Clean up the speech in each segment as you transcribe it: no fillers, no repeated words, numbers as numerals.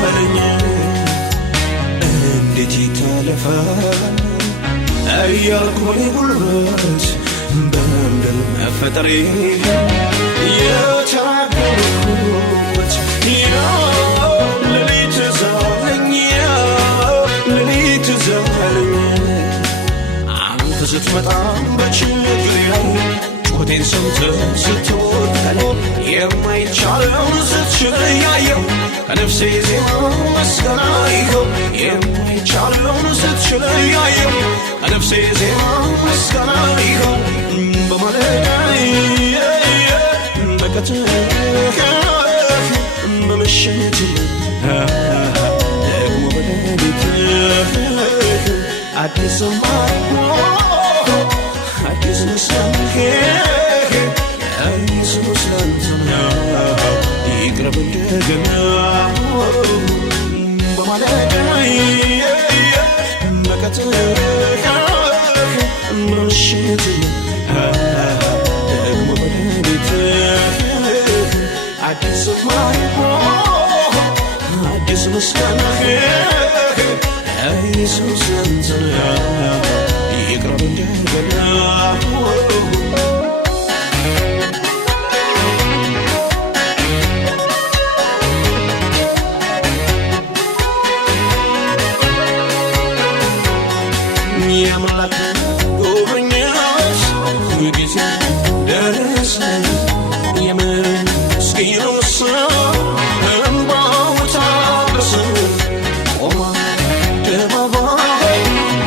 ዘለኝ እንዴት ይታለፋል እያልኩኝ ጉልበት በምድር መፈጠሬ የታገልኩት ሌሊት ዘለኝ ሌሊት ዘለኝ አንተ ስትመጣ በችግሬ ላይ ጩኸቴን ሰምተህ ስትወጣኝ የማይቻለውን ስትችል ያየው ከነፍሴ ዜማ ምስጋና ይኸው የማይቻለውን ስትችል ያየው ከነፍሴ ዜማ ምስጋና ይኸው በማለዳ በቀትር በምሽት ደግሞ በሌሊት አዲስ ሰማይ አዲስ ምስጋና ኢየሱስ ላንተ ይቅረብ እንደገና በማለዳ በቀትር በምሽት ደግሞ በሌሊት አዲስ ሰማይ አዲስ ምስጋና ኢየሱስ ላንተ ይቅረብ እንደገና የአምላክ ጉብኝት ጊዜ ደረሰ የምስኪኑ ሰው እንባው ታበሰ ቆመ አደባባይ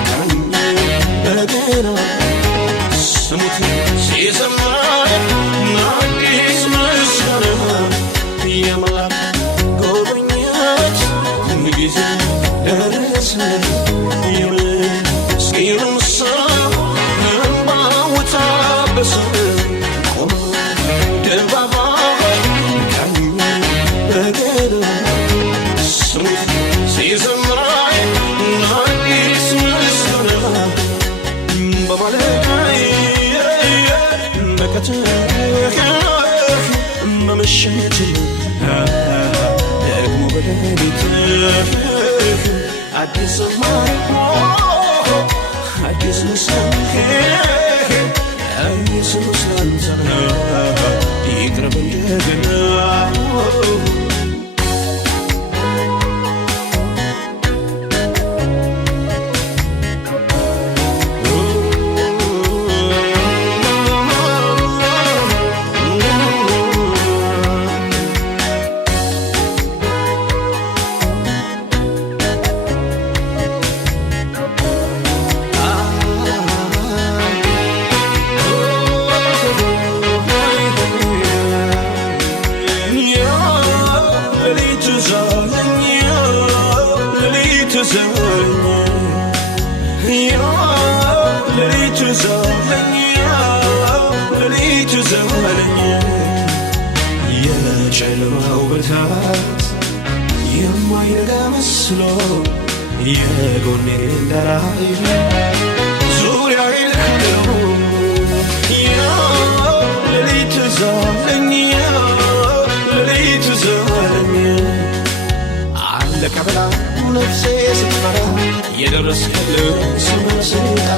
ቀኝ በገና ስሙት ሲዘምር አዲስ ምስጋና የአምላክ ጉብኝት ጊዜ ደረሰ በምሽት ደግሞ በሌሊት አዲስ ሰማይ አዲስ ምስጋና ኢየሱስ ላንተ ይቅረብ እንደገና የጨለማው ብርታት የማይነጋ መስሎ የጎኔ እንዳላይ ዙሪያዬን ከበው ሌሊት ዘለኝ ሌሊት ዘለኝ አለቀ ብላ ነፍሴ ስትፈራ የደረስክልኝ ስመስላ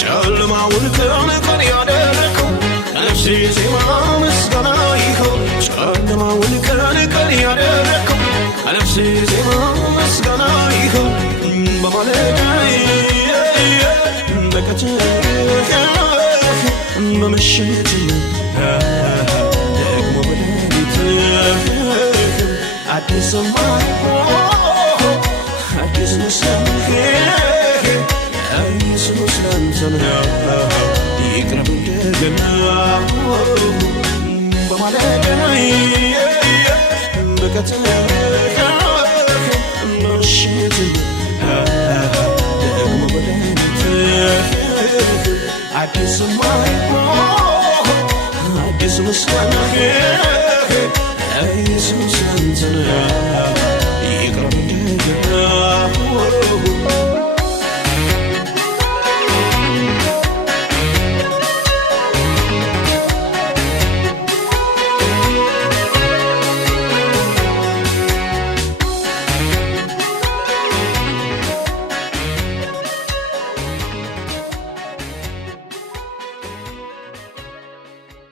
ጨለማውን ቀን ያደረከው ከነፍሴ ዜማ ምስጋና ይኸው ጨለማውን ቀን ያደረከው ከነፍሴ ዜማ ምስጋና ይኸው በማለዳ በቀትር በምሽት ደግሞ በሌሊት አዲስ ሰማይ አዲስ ምስጋና ኢየሱስ ላንተ ይቅረብ እንደገና በማለዳ በቀትር በምሽት ደግሞ በሌሊት አዲስ ሰማይ አዲስ ምስጋና